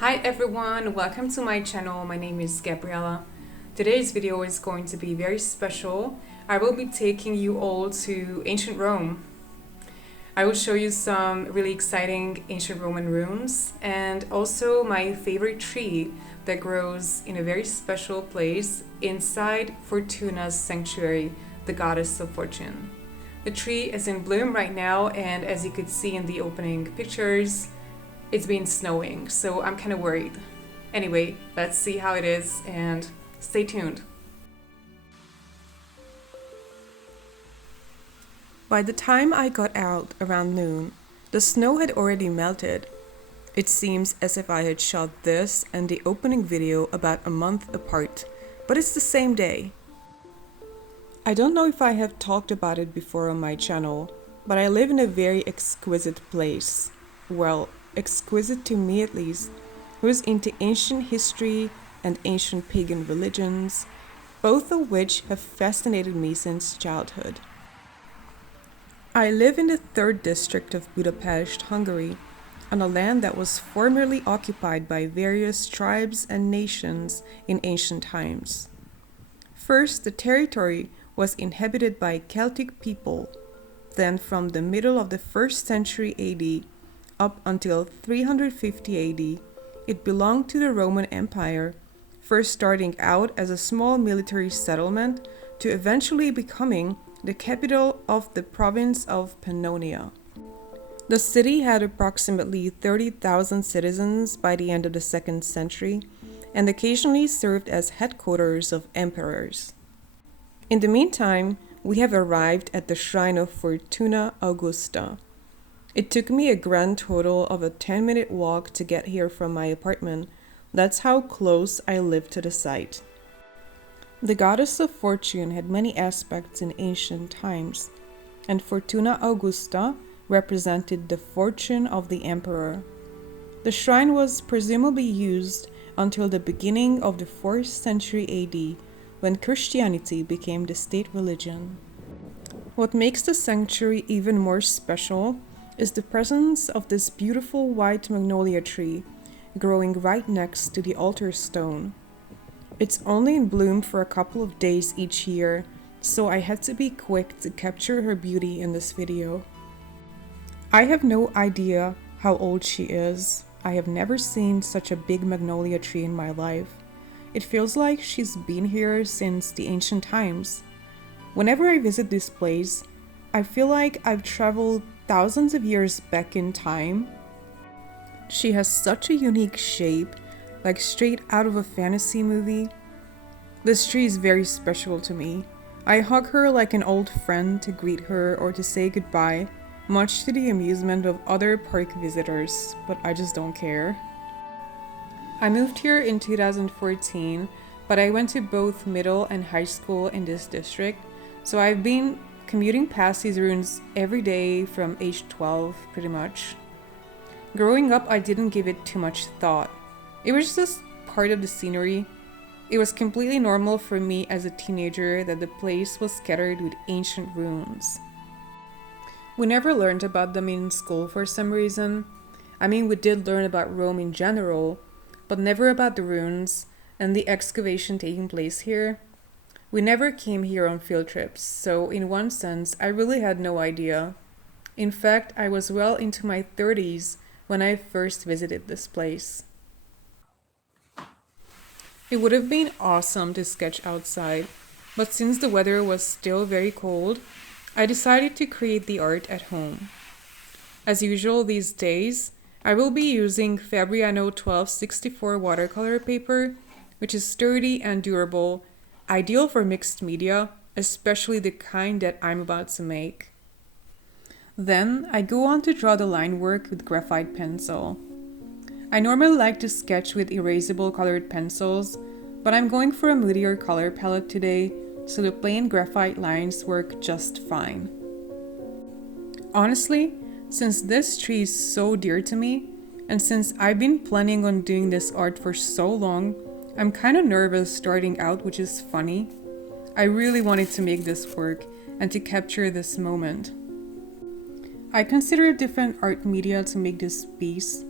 Hi everyone, welcome to my channel. My name is Gabriella. Today's video is going to be very special. I will be taking you all to ancient Rome. I will show you some really exciting ancient Roman ruins and also my favorite tree that grows in a very special place inside Fortuna's sanctuary, the goddess of fortune. The tree is in bloom right now, and as you could see in the opening pictures, it's been snowing, so I'm kind of worried. Anyway, let's see how it is and stay tuned. By the time I got out around noon, the snow had already melted. It seems as if I had shot this and the opening video about a month apart, but it's the same day. I don't know if I have talked about it before on my channel, but I live in a very exquisite place. Well, exquisite to me at least, who's into ancient history and ancient pagan religions, both of which have fascinated me since childhood. I live in the 3rd district of Budapest, Hungary, on a land that was formerly occupied by various tribes and nations in ancient times. First, the territory was inhabited by Celtic people. Then, from the middle of the 1st century AD up until 350 AD, it belonged to the Roman Empire, first starting out as a small military settlement to eventually becoming the capital of the province of Pannonia. The city had approximately 30,000 citizens by the end of the 2nd century and occasionally served as headquarters of emperors. In the meantime, we have arrived at the shrine of Fortuna Augusta. It took me a grand total of a 10-minute walk to get here from my apartment. That's how close I live to the site. The goddess of fortune had many aspects in ancient times, and Fortuna Augusta represented the fortune of the emperor. The shrine was presumably used until the beginning of the 4th century AD, when Christianity became the state religion. What makes the sanctuary even more special is the presence of this beautiful white magnolia tree growing right next to the altar stone. It's only in bloom for a couple of days each year, so I had to be quick to capture her beauty in this video. I have no idea how old she is. I have never seen such a big magnolia tree in my life. It feels like she's been here since the ancient times. Whenever I visit this place, I feel like I've traveled thousands of years back in time. She has such a unique shape, like straight out of a fantasy movie. This tree is very special to me. I hug her like an old friend to greet her or to say goodbye, much to the amusement of other park visitors, but I just don't care. I moved here in 2014, but I went to both middle and high school in this district, so I've been commuting past these ruins every day from age 12, pretty much. Growing up, I didn't give it too much thought. It was just part of the scenery. It was completely normal for me as a teenager that the place was scattered with ancient ruins. We never learned about them in school for some reason. I mean, we did learn about Rome in general, but never about the ruins and the excavation taking place here. We never came here on field trips, so in one sense, I really had no idea. In fact, I was well into my 30s when I first visited this place. It would have been awesome to sketch outside, but since the weather was still very cold, I decided to create the art at home. As usual these days, I will be using Fabriano 1264 watercolor paper, which is sturdy and durable, ideal for mixed media, especially the kind that I'm about to make. Then I go on to draw the line work with graphite pencil. I normally like to sketch with erasable colored pencils, but I'm going for a moodier color palette today, so the plain graphite lines work just fine. Honestly, since this tree is so dear to me, and since I've been planning on doing this art for so long, I'm kind of nervous starting out, which is funny. I really wanted to make this work and to capture this moment. I considered different art media to make this piece.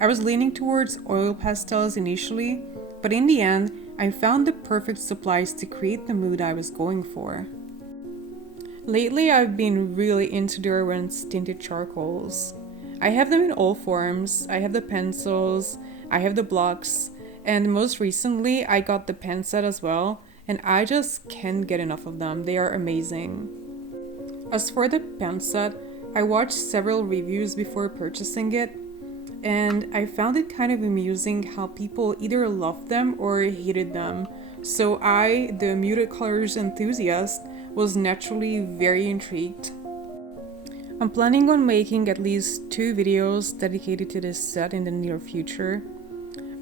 I was leaning towards oil pastels initially, but in the end, I found the perfect supplies to create the mood I was going for. Lately, I've been really into Derwent's tinted charcoals. I have them in all forms. I have the pencils, I have the blocks, and most recently, I got the pen set as well, and I just can't get enough of them. They are amazing. As for the pen set, I watched several reviews before purchasing it, and I found it kind of amusing how people either loved them or hated them. So I, the muted colors enthusiast, was naturally very intrigued. I'm planning on making at least 2 videos dedicated to this set in the near future.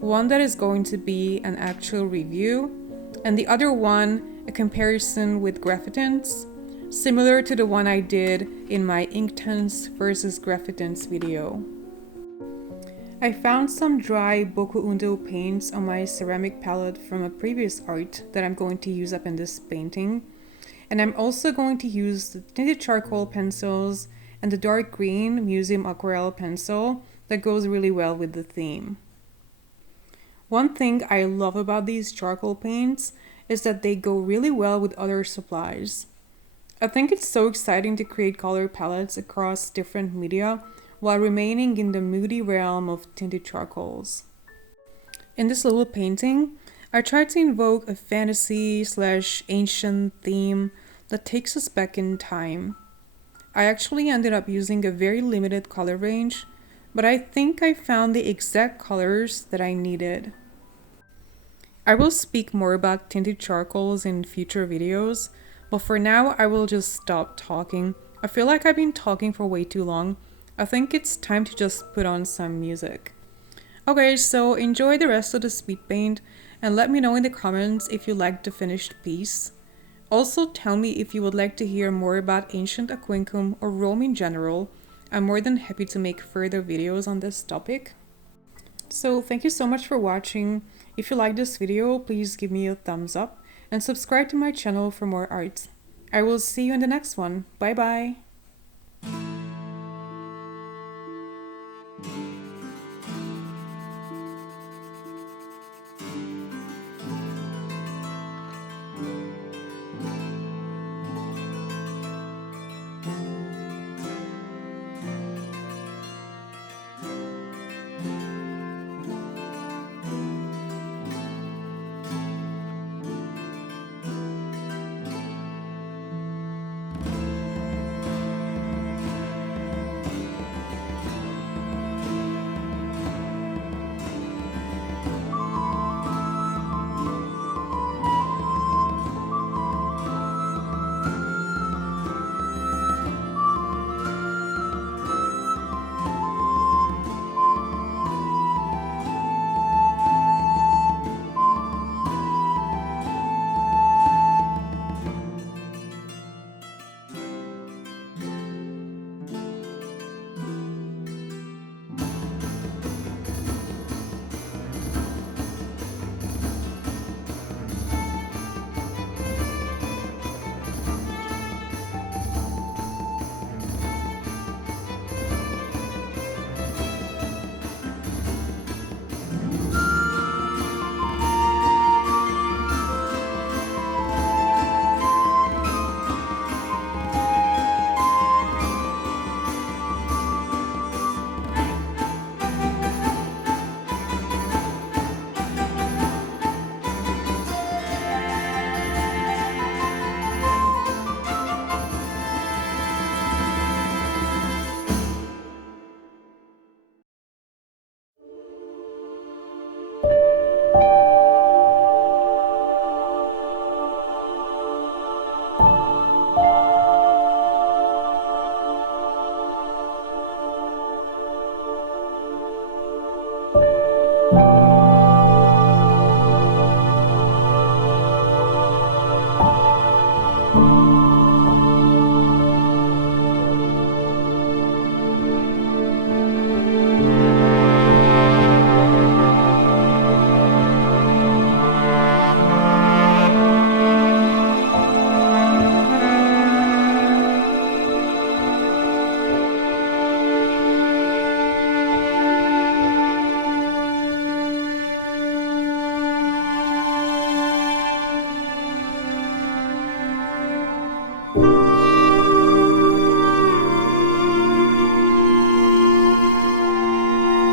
One that is going to be an actual review, and the other one a comparison with graphitints, similar to the one I did in my Inktense versus graphitints video. I found some dry Boku Undo paints on my ceramic palette from a previous art that I'm going to use up in this painting, and I'm also going to use the tinted charcoal pencils and the dark green museum aquarelle pencil that goes really well with the theme. One thing I love about these charcoal paints is that they go really well with other supplies. I think it's so exciting to create color palettes across different media while remaining in the moody realm of tinted charcoals. In this little painting, I tried to invoke a fantasy/ancient theme that takes us back in time. I actually ended up using a very limited color range, but I think I found the exact colors that I needed. I will speak more about tinted charcoals in future videos, but for now I will just stop talking. I feel like I've been talking for way too long. I think it's time to just put on some music. Okay, so enjoy the rest of the SpeedPaint and let me know in the comments if you liked the finished piece. Also tell me if you would like to hear more about ancient Aquincum or Rome in general. I'm more than happy to make further videos on this topic. So thank you so much for watching. If you like this video, please give me a thumbs up and subscribe to my channel for more art. I will see you in the next one. Bye bye!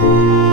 you.